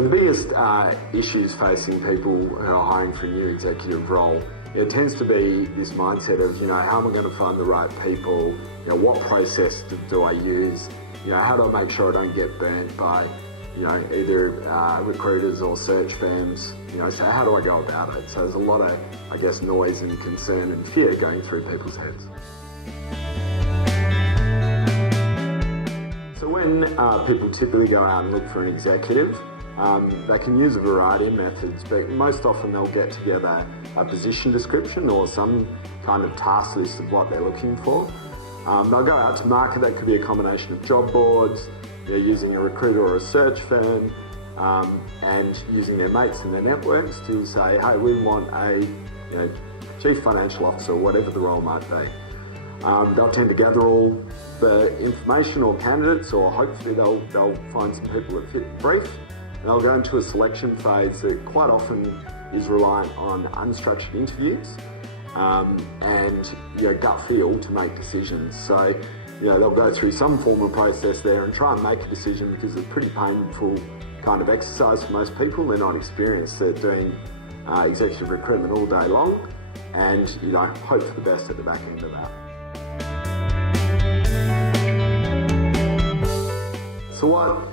So the biggest issues facing people who are hiring for a new executive role, it tends to be this mindset of, how am I going to find the right people? What process do I use? How do I make sure I don't get burnt by, either recruiters or search firms? So how do I go about it? So there's a lot of, noise and concern and fear going through people's heads. So when people typically go out and look for an executive, they can use a variety of methods, but most often they'll get together a position description or some kind of task list of what they're looking for. They'll go out to market. That could be a combination of job boards, using a recruiter or a search firm, and using their mates and their networks to say, hey, we want a chief financial officer, whatever the role might be. They'll tend to gather all the information or candidates, or hopefully they'll find some people that fit the brief. And they'll go into a selection phase that quite often is reliant on unstructured interviews and gut feel to make decisions. So they'll go through some form of process there and try and make a decision, because it's a pretty painful kind of exercise for most people. They're not experienced. They're doing executive recruitment all day long, and hope for the best at the back end of that. So what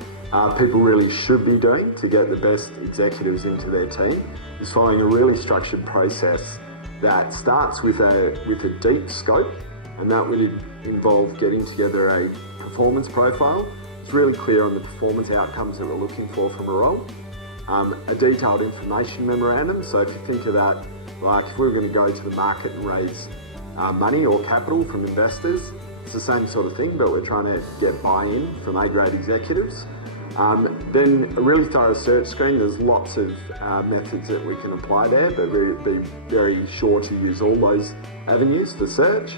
people really should be doing to get the best executives into their team is following a really structured process that starts with a deep scope, and that would involve getting together a performance profile. It's really clear on the performance outcomes that we're looking for from a role. A detailed information memorandum. So if you think of that, like if we were going to go to the market and raise money or capital from investors, it's the same sort of thing, but we're trying to get buy-in from A-grade executives. Then a really thorough search screen. There's lots of methods that we can apply there, but we'd be very sure to use all those avenues for search.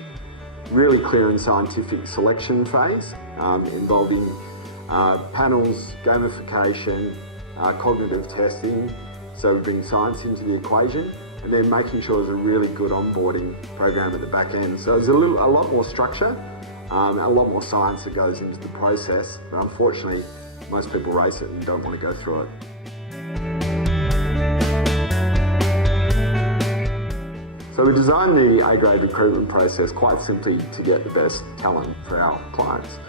Really clear and scientific selection phase involving panels, gamification, cognitive testing, so we bring science into the equation, and then making sure there's a really good onboarding program at the back end. So there's a lot more structure, a lot more science that goes into the process, but unfortunately most people race it and don't want to go through it. So we designed the A-grade recruitment process quite simply to get the best talent for our clients.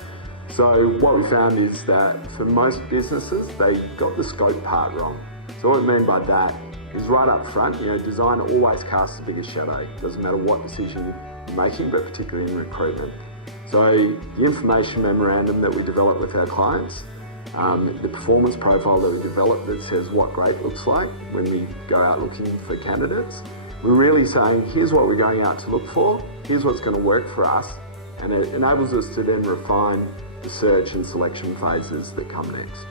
So what we found is that for most businesses, they got the scope part wrong. So what we mean by that is right up front, design always casts the biggest shadow. It doesn't matter what decision you're making, but particularly in recruitment. So the information memorandum that we develop with our clients, the performance profile that we develop that says what great looks like when we go out looking for candidates. We're really saying, here's what we're going out to look for, here's what's going to work for us, and it enables us to then refine the search and selection phases that come next.